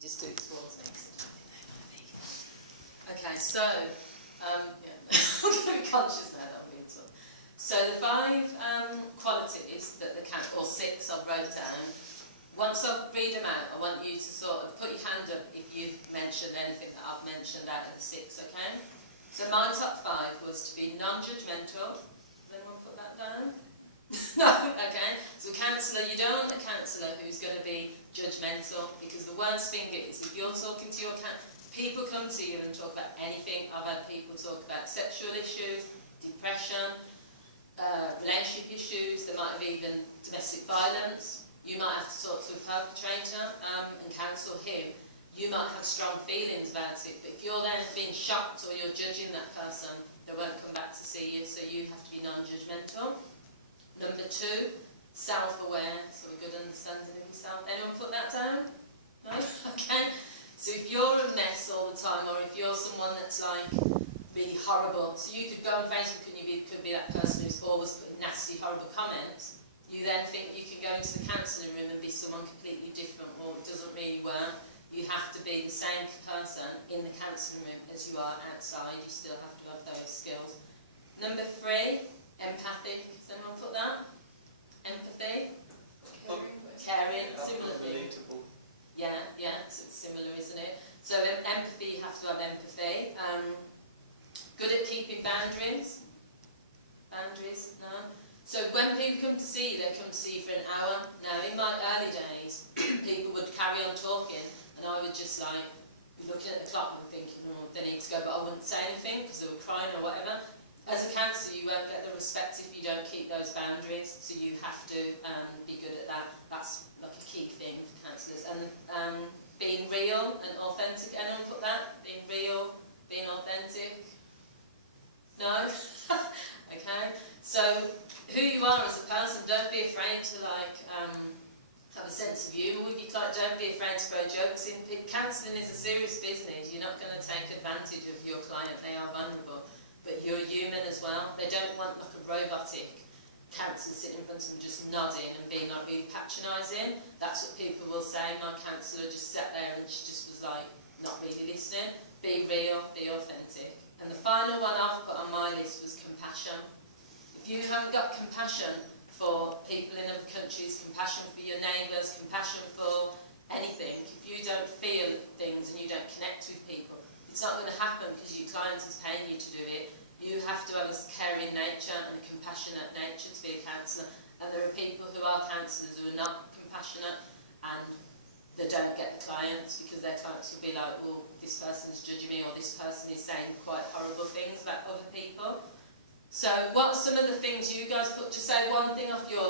Just do it towards me. Okay, so, yeah. I'm going to be conscious now, that'll be it. So the 5 qualities that or 6 I've wrote down. Once I read them out, I want you to sort of put your hand up if you've mentioned anything that I've mentioned out of the 6, okay? So my top 5 was to be non-judgmental. Does anyone put that down? No, okay. So a counsellor, you don't want a counsellor who's going to be judgmental, because the worst thing is, if you're talking to your people come to you and talk about anything. I've had people talk about sexual issues, depression, relationship issues, they might have even domestic violence. You might have to talk to a perpetrator and counsel him. You might have strong feelings about it, but if you're then being shocked or you're judging that person, they won't come back to see you, so you have to be non-judgmental. Number 2, self-aware, so a good understanding of yourself. Anyone put that down? No? Okay. So if you're a mess all the time, or if you're someone that's like really horrible, so you could go on Facebook and you could be that person who's always putting nasty, horrible comments, you then think you can go into the counselling room and be someone completely different, or it doesn't really work. You have to be the same person in the counselling room as you are outside. You still have to have those skills. Number 3, empathic. Does anyone put that? Empathy? Caring, similar thing. Yeah, so it's similar, isn't it? So empathy, you have to have empathy. Good at keeping boundaries. Boundaries, no? So when people come to see you, they come to see you for an hour. Now, in my early days, people would carry on talking, and I would just like, be looking at the clock and thinking, oh, they need to go, but I wouldn't say anything because they were crying or whatever. As a counsellor, you won't get the respect if you don't keep those boundaries, so you have to be good at that. That's like a key thing for counsellors. And being real and authentic. Anyone put that? Being real, being authentic? No? Okay. So, who you are as a person, don't be afraid to like have a sense of humour with your client. Don't be afraid to throw jokes in. Counselling is a serious business. You're not going to take advantage of your client. They are vulnerable. But you're human as well. They don't want like a robotic counsellor sitting in front of them just nodding and being like really patronising. That's what people will say. My counsellor just sat there and she just was like not really listening. Be real, be authentic. And the final one I've put on my list was compassion. If you haven't got compassion for people in other countries, compassion for your neighbours, compassion for anything, if you don't feel things and you don't connect with people, it's not going to happen because your client is paying you to do it. You have to have a caring nature and a compassionate nature to be a counsellor. And there are people who are counsellors who are not compassionate and they don't get the clients because their clients will be like, well, this person's judging me or this person is saying quite horrible things about other people. So what are some of the things you guys put? Just say one thing off your list.